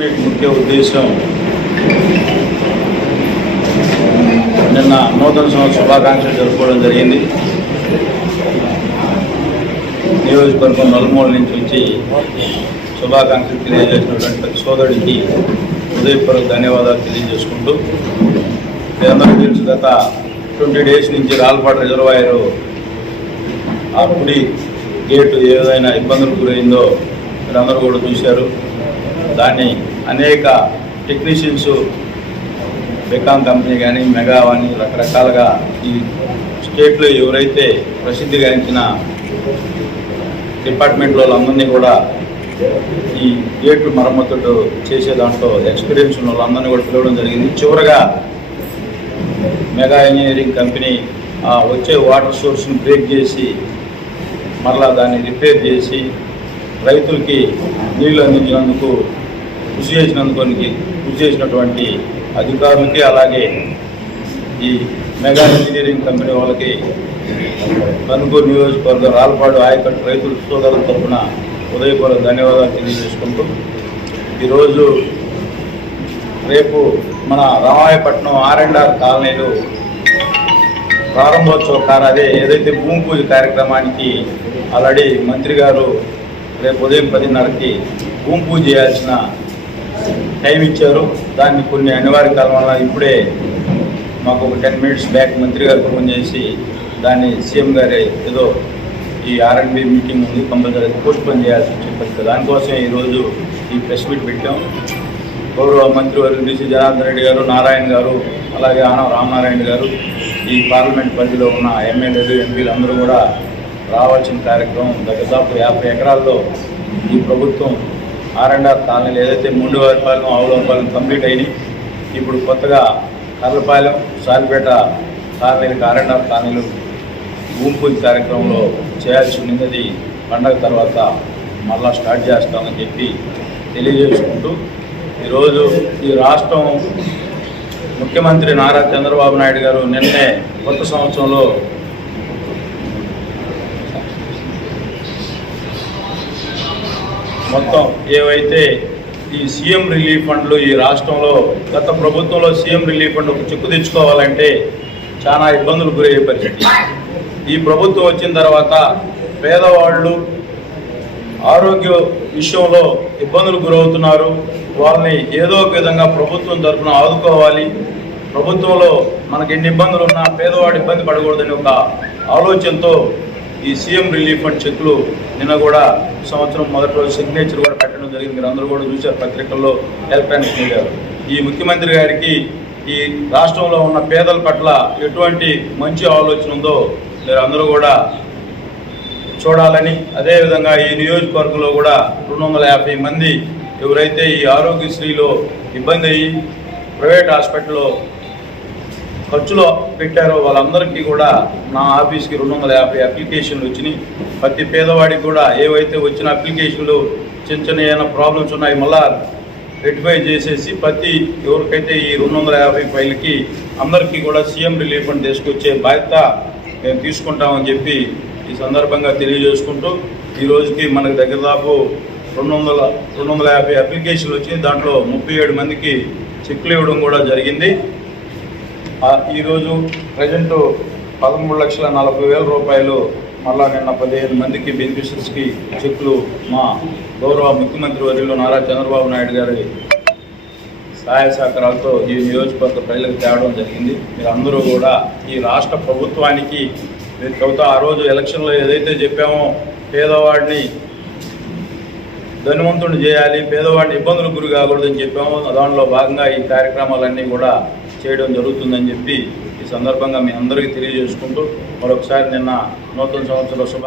Meet ముఖ్య ఉద్దేశం నిన్న నూతన సంవత్సర శుభాకాంక్షలు జరుపుకోవడం జరిగింది. నియోజకవర్గం నలుమూల నుంచి వచ్చి శుభాకాంక్షలు తెలియజేసినటువంటి ప్రతి సోదరుడికి హృదయపూర్వక ధన్యవాదాలు తెలియజేసుకుంటూ, అందరూ తెలుసు గత 20 డేస్ నుంచి రాల్పాడు రిజర్వాయర్ ఆ కుడి గేటు ఏదైనా ఇబ్బందులకు గురైందో మీరందరూ కూడా చూశారు. దాన్ని అనేక టెక్నీషియన్స్ బెకాం కంపెనీ కానీ మెగా కానీ రకరకాలుగా ఈ స్టేట్లో ఎవరైతే ప్రసిద్ధిగాంచిన డిపార్ట్మెంట్లో వాళ్ళందరినీ కూడా ఈ గేట్లు మరమ్మతులు చేసే దాంట్లో ఎక్స్పీరియన్స్ ఉన్న వాళ్ళందరినీ కూడా పిలవడం జరిగింది. చివరగా మెగా ఇంజనీరింగ్ కంపెనీ వచ్చే వాటర్ సోర్స్ని బ్రేక్ చేసి మరలా దాన్ని రిపేర్ చేసి రైతులకి నీళ్లు అందించినందుకు కృషి చేసినటువంటి అధికారులకి, అలాగే ఈ మెగా ఇంజనీరింగ్ కంపెనీ వాళ్ళకి కనుగోలు నియోజకవర్గం రాల్పాడు ఆయకట్టు రైతుల సోదరుల తరఫున ఉదయపూర్వక ధన్యవాదాలు తెలియజేసుకుంటూ, ఈరోజు రేపు మన రామాయపట్నం R&R కాలనీలో ప్రారంభోత్సవ అదే ఏదైతే భూమి పూజ కార్యక్రమానికి ఆల్రెడీ మంత్రి గారు రేపు ఉదయం 10:30కి భూమి పూజ చేయాల్సిన టైం ఇచ్చారు. దాన్ని కొన్ని అనివార్య కారణాల వల్ల ఇప్పుడే మాకు ఒక 10 మినిట్స్ బ్యాక్ మంత్రి గారు ఫోన్ చేసి దాన్ని సీఎం గారే ఏదో ఈ R&B మీటింగ్ ఉంది కంపల్సరీ పోస్ట్పోన్ చేయాల్సి చెప్పారు. దానికోసం ఈరోజు ఈ ప్రెస్ మీట్ పెట్టాం. గౌరవ మంత్రివర్యులు DC జనార్దన్ రెడ్డి గారు, నారాయణ గారు, అలాగే ఆనవ రామనారాయణ గారు, ఈ పార్లమెంట్ పరిధిలో ఉన్న ఎమ్మెల్యేలు, ఎంపీలు అందరూ కూడా రావాల్సిన కార్యక్రమం. దాదాపు 50 ఎకరాల్లో ఈ ప్రభుత్వం R&R కాలనీలు ఏదైతే ముండువారిపాలెం, ఆవులపాలెం కంప్లీట్ అయినాయి. ఇప్పుడు కొత్తగా కర్లపాలెం, సాలిపేట కాలనీలకు R&R కాలనీలు భూమి పూజ కార్యక్రమంలో చేయాల్సి ఉన్నది. అది పండగ తర్వాత మళ్ళా స్టార్ట్ చేస్తామని చెప్పి తెలియజేసుకుంటూ, ఈరోజు ఈ రాష్ట్రం ముఖ్యమంత్రి నారా చంద్రబాబు నాయుడు గారు నిన్నే కొత్త సంవత్సరంలో మొత్తం ఏవైతే ఈ సీఎం రిలీఫ్ ఫండ్లు ఈ రాష్ట్రంలో గత ప్రభుత్వంలో సీఎం రిలీఫ్ ఫండ్ ఒక చెక్కు తెచ్చుకోవాలంటే చాలా ఇబ్బందులు గురయ్యే పరిస్థితి. ఈ ప్రభుత్వం వచ్చిన తర్వాత పేదవాళ్ళు ఆరోగ్య విషయంలో ఇబ్బందులు గురవుతున్నారు. వాళ్ళని ఏదో ఒక విధంగా ప్రభుత్వం తరఫున ఆదుకోవాలి, ప్రభుత్వంలో మనకి ఎన్ని ఇబ్బందులు ఉన్నా పేదవాడు ఇబ్బంది పడకూడదని ఒక ఆలోచనతో ఈ సీఎం రిలీఫ్ ఫండ్ చెక్కులు నిన్న కూడా సంవత్సరం మొదటి రోజు సిగ్నేచర్ కూడా పెట్టడం జరిగింది. మీరు అందరూ కూడా చూశారు పత్రికల్లో, ఎలక్ట్రానిక్ మీడియాలో. ఈ ముఖ్యమంత్రి గారికి ఈ రాష్ట్రంలో ఉన్న పేదల పట్ల ఎటువంటి మంచి ఆలోచన ఉందో మీరు అందరూ కూడా చూడాలని, అదేవిధంగా ఈ నియోజకవర్గంలో కూడా 250 మంది ఎవరైతే ఈ ఆరోగ్యశ్రీలో ఇబ్బంది అయ్యి ప్రైవేట్ హాస్పిటల్లో ఖర్చులో పెట్టారో వాళ్ళందరికీ కూడా నా ఆఫీస్కి 250 అప్లికేషన్లు వచ్చినాయి. ప్రతి పేదవాడికి కూడా ఏవైతే వచ్చిన అప్లికేషన్లు చిన్న ఏమైనా ప్రాబ్లమ్స్ ఉన్నాయి మళ్ళా రెక్టిఫై చేసేసి ప్రతి ఎవరికైతే ఈ 250 ఫైల్కి అందరికీ కూడా సీఎం రిలీఫ్ ఫండ్ తీసుకొచ్చే బాధ్యత మేము తీసుకుంటామని చెప్పి ఈ సందర్భంగా తెలియజేసుకుంటూ, ఈ రోజుకి మనకు దగ్గర దాపు 250 అప్లికేషన్లు వచ్చి దాంట్లో 37 మందికి చెక్లు ఇవ్వడం కూడా జరిగింది. ఈరోజు ప్రజెంటు 13,40,000 రూపాయలు మళ్ళా నిన్న 15 మందికి బెనిఫిషరీస్కి చెక్లు మా గౌరవ ముఖ్యమంత్రి వర్యులు నారా చంద్రబాబు నాయుడు గారి సహాయ సహకారాలతో ఈ నియోజకవర్గ ప్రజలకు తేవడం జరిగింది. మీరందరూ కూడా ఈ రాష్ట్ర ప్రభుత్వానికి ఆ రోజు ఎలక్షన్లో ఏదైతే చెప్పామో పేదవాడిని ధనవంతుడిని చేయాలి, పేదవాడిని ఇబ్బందులకు గురి కాకూడదని చెప్పాము. దానిలో భాగంగా ఈ కార్యక్రమాలన్నీ కూడా చేయడం జరుగుతుందని చెప్పి ఈ సందర్భంగా మీ అందరికీ తెలియజేసుకుంటూ మరొకసారి నిన్న నూతన సంవత్సర